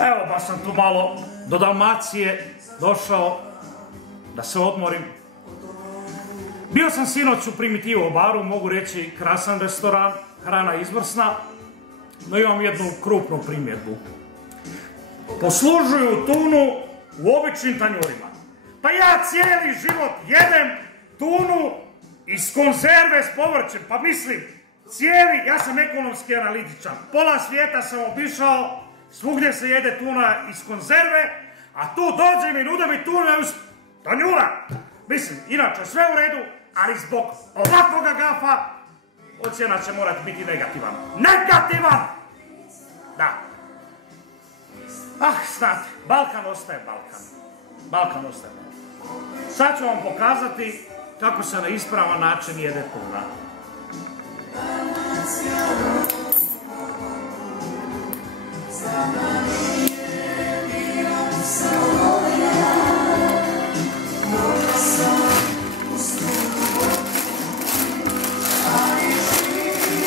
Evo, baš sam tu malo do Dalmacije došao da se odmorim. Bio sam sinoć u Primitivo baru, mogu reći krasan restoran, hrana izvrsna, no imam jednu krupnu primjedbu. Poslužuju tunu u običnim tanjurima. Pa ja cijeli život jedem tunu iz konzerve s povrćem, pa mislim, ja sam ekonomski analitičan, pola svijeta sam obišao, svugdje se jede tuna iz konzerve, a tu dođe mi, nude mi tuna iz tanjura. Mislim, inače sve u redu, ali zbog ovakvoga gafa, ocjena će morati biti negativan. Negativan! Da. Znate, Balkan ostaje Balkan. Balkan ostaje Balkan. Sad ću vam pokazati kako se na ispravan način jede tuna.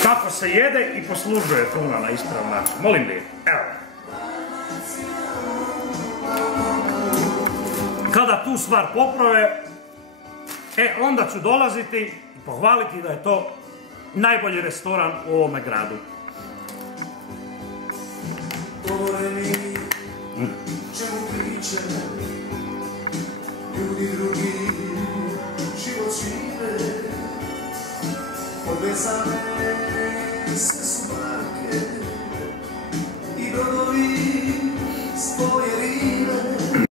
Kako se jede i poslužuje tuna na ispravan način. Molim li, evo. Kada tu stvar poprave, onda ću dolaziti i pohvaliti da je to najbolji restoran u ovome gradu. Govore mi, čemu priče, ljudi drugi život žive, povezane sve su marke i brodovi s